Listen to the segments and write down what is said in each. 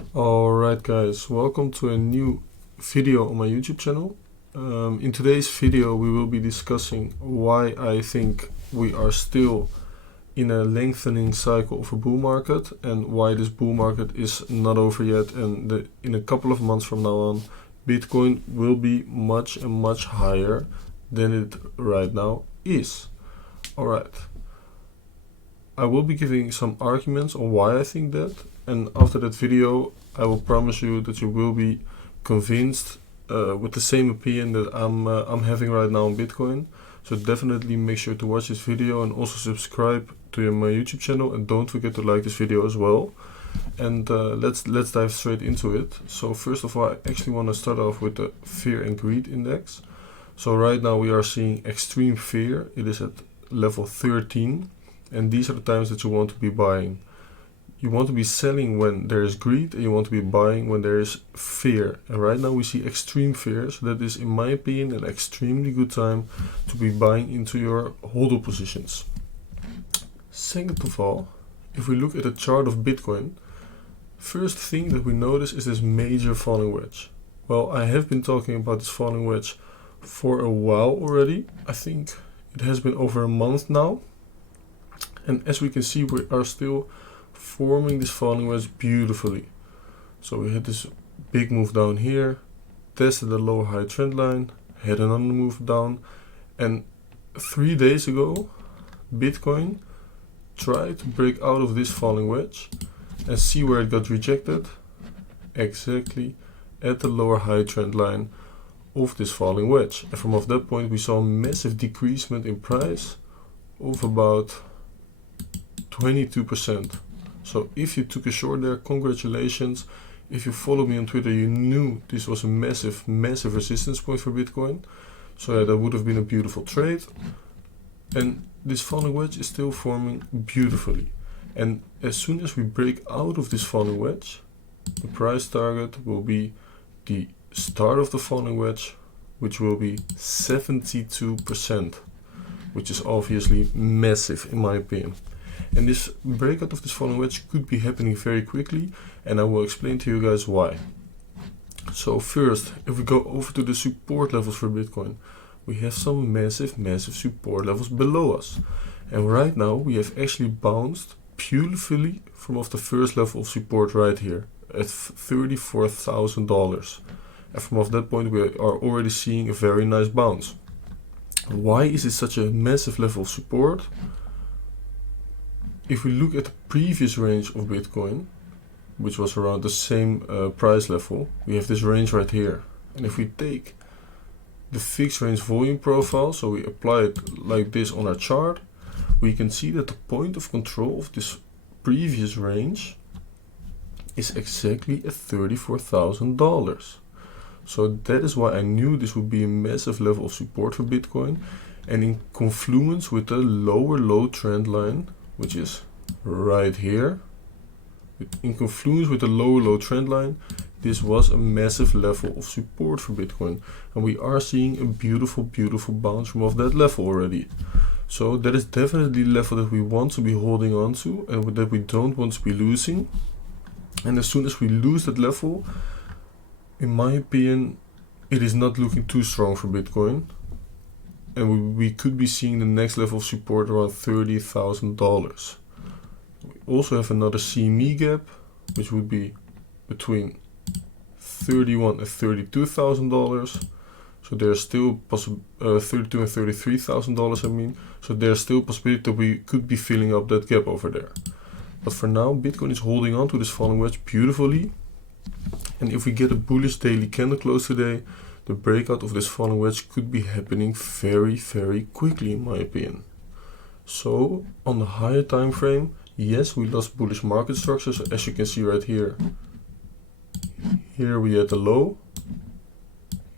Alright guys, welcome to a new video on my YouTube channel. In today's video we will be discussing why I think we are still in a lengthening cycle of a bull market and why this bull market is not over yet, and in a couple of months from now on Bitcoin will be much higher than it right now is. Alright, I will be giving some arguments on why I think that, and after that video I will promise you that you will be convinced with the same opinion that I'm having right now on Bitcoin. So definitely make sure to watch this video and also subscribe to my YouTube channel, and don't forget to like this video as well. And let's dive straight into it. So first of all, I actually want to start off with the fear and greed index. So right now we are seeing extreme fear. It is at level 13, and these are the times that you want to be buying. You want to be selling when there is greed, and you want to be buying when there is fear. And right now we see extreme fear, so that is, in my opinion, an extremely good time to be buying into your hodl positions. Second of all, if we look at the chart of Bitcoin, first thing that we notice is this major falling wedge. Well, I have been talking about this falling wedge for a while already. I think it has been over a month now. And as we can see, we are still forming this falling wedge beautifully. So we had this big move down here, tested the lower high trend line, had another move down, and 3 days ago Bitcoin tried to break out of this falling wedge, and see where it got rejected, exactly at the lower high trend line of this falling wedge. And from that point we saw a massive decreasement in price of about 22%. So if you took a short there, congratulations. If you follow me on Twitter, you knew this was a massive resistance point for Bitcoin. So yeah, that would have been a beautiful trade. And this falling wedge is still forming beautifully. And as soon as we break out of this falling wedge, the price target will be the start of the falling wedge, which will be 72%, which is obviously massive in my opinion. And this breakout of this falling wedge could be happening very quickly, and I will explain to you guys why. So first, if we go over to the support levels for Bitcoin, we have some massive support levels below us. And right now we have actually bounced beautifully from off the first level of support right here at $34,000. And from off that point we are already seeing a very nice bounce. Why is it such a massive level of support? If we look at the previous range of Bitcoin, which was around the same price level, we have this range right here. And if we take the fixed range volume profile, so we apply it like this on our chart, we can see that the point of control of this previous range is exactly at $34,000. So that is why I knew this would be a massive level of support for Bitcoin, and in confluence with the lower low trend line, which is right here, in confluence with the lower low trend line, this was a massive level of support for Bitcoin, and we are seeing a beautiful bounce from off that level already. So that is definitely the level that we want to be holding on to, and that we don't want to be losing. And as soon as we lose that level, in my opinion, it is not looking too strong for Bitcoin, and we could be seeing the next level of support around $30,000. We also have another CME gap, which would be between $31,000 and $32,000. So there's still $32,000 and $33,000. I mean, so there's still a possibility that we could be filling up that gap over there. But for now, Bitcoin is holding on to this falling wedge beautifully. And if we get a bullish daily candle close today, the breakout of this falling wedge could be happening very quickly in my opinion. So on the higher time frame, yes, we lost bullish market structure. So as you can see right here, here we had the low,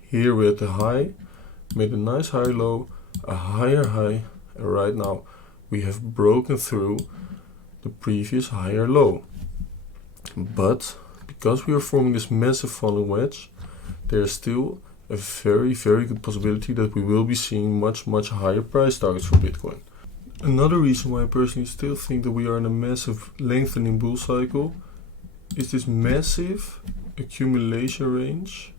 here we had the high, made a nice higher low, a higher high, and right now we have broken through the previous higher low. But because we are forming this massive falling wedge, there is still a very good possibility that we will be seeing much higher price targets for Bitcoin. Another reason why I personally still think that we are in a massive lengthening bull cycle is this massive accumulation range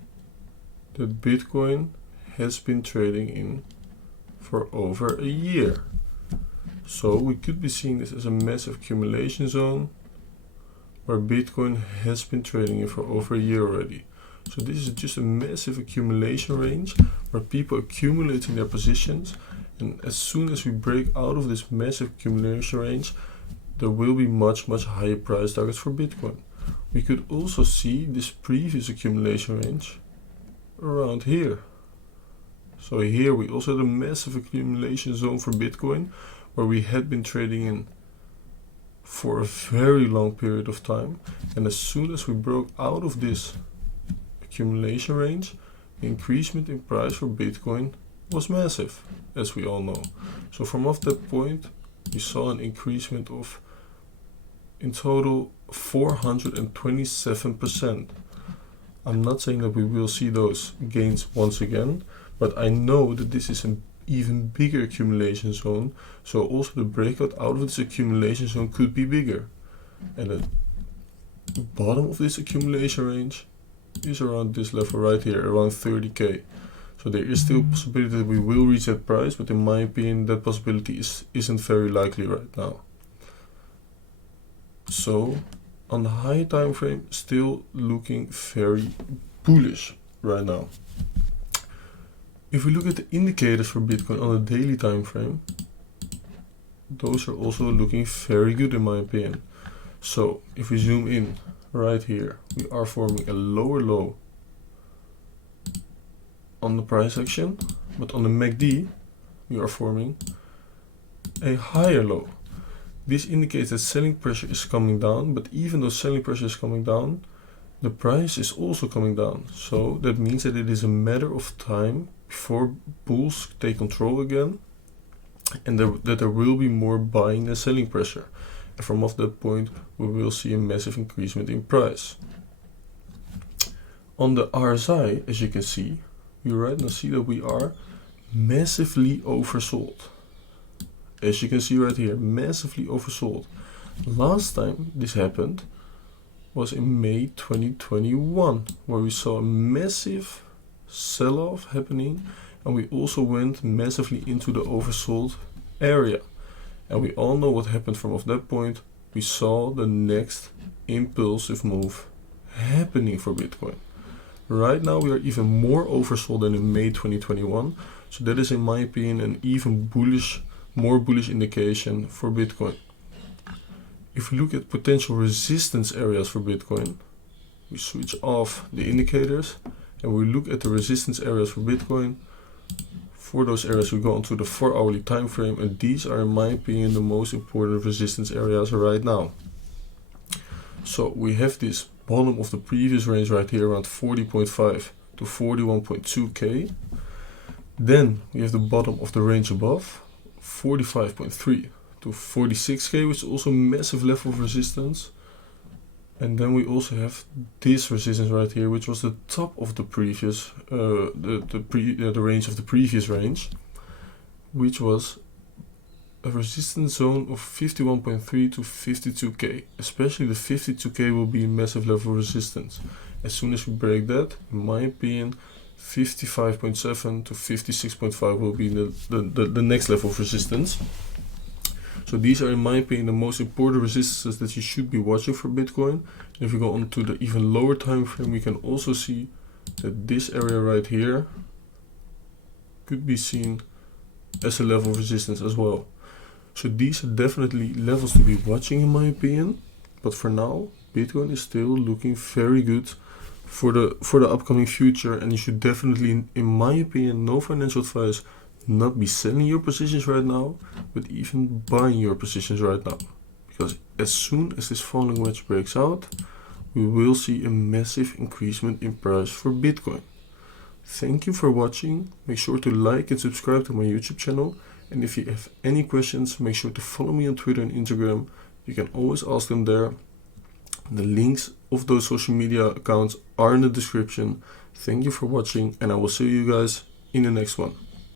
that Bitcoin has been trading in for over a year. So we could be seeing this as a massive accumulation zone where Bitcoin has been trading in for over a year already. So this is just a massive accumulation range where people accumulating their positions, and as soon as we break out of this massive accumulation range, there will be much higher price targets for Bitcoin. We could also see this previous accumulation range around here. So here we also had a massive accumulation zone for Bitcoin where we had been trading in for a very long period of time, and as soon as we broke out of this accumulation range, the increasement in price for Bitcoin was massive, as we all know. So from off that point we saw an increasement of in total 427%. I'm not saying that we will see those gains once again, but I know that this is an even bigger accumulation zone, so also the breakout out of this accumulation zone could be bigger. And the bottom of this accumulation range is around this level right here, around 30k. So there is still a possibility that we will reach that price, but in my opinion that possibility isn't very likely right now. So on the high time frame, still looking very bullish right now. If we look at the indicators for Bitcoin on a daily time frame, those are also looking very good in my opinion. So if we zoom in right here, we are forming a lower low on the price action, but on the MACD we are forming a higher low. This indicates that selling pressure is coming down, but even though selling pressure is coming down, the price is also coming down. So that means that it is a matter of time before bulls take control again, and that there will be more buying than selling pressure. And from off that point we will see a massive increasement in price. On the RSI, as you can see, you right now see that we are massively oversold. As you can see right here, massively oversold. Last time this happened was in May 2021, where we saw a massive sell-off happening, and we also went massively into the oversold area. And we all know what happened from off that point. We saw the next impulsive move happening for Bitcoin. Right now we are even more oversold than in May 2021, so that is in my opinion an even more bullish indication for Bitcoin. If we look at potential resistance areas for Bitcoin, we switch off the indicators and we look at the resistance areas for Bitcoin. For those areas we go onto the 4-hourly time frame, and these are in my opinion the most important resistance areas right now. So we have this bottom of the previous range right here around 40.5 to 41.2k. Then we have the bottom of the range above 45.3 to 46k, which is also a massive level of resistance. And then we also have this resistance right here, which was the top of the previous the range of the previous range, which was a resistance zone of 51.3 to 52k. Especially the 52k will be a massive level of resistance. As soon as we break that, in my opinion, 55.7 to 56.5 will be the next level of resistance. So these are in my opinion the most important resistances that you should be watching for Bitcoin. And if we go on to the even lower time frame, we can also see that this area right here could be seen as a level of resistance as well. So these are definitely levels to be watching in my opinion. But for now, Bitcoin is still looking very good for the upcoming future, and you should definitely, in my opinion, no financial advice, not be selling your positions right now, but even buying your positions right now. Because as soon as this falling wedge breaks out, we will see a massive increasement in price for Bitcoin. Thank you for watching. Make sure to like and subscribe to my YouTube channel. And if you have any questions, make sure to follow me on Twitter and Instagram. You can always ask them there. The links of those social media accounts are in the description. Thank you for watching, and I will see you guys in the next one.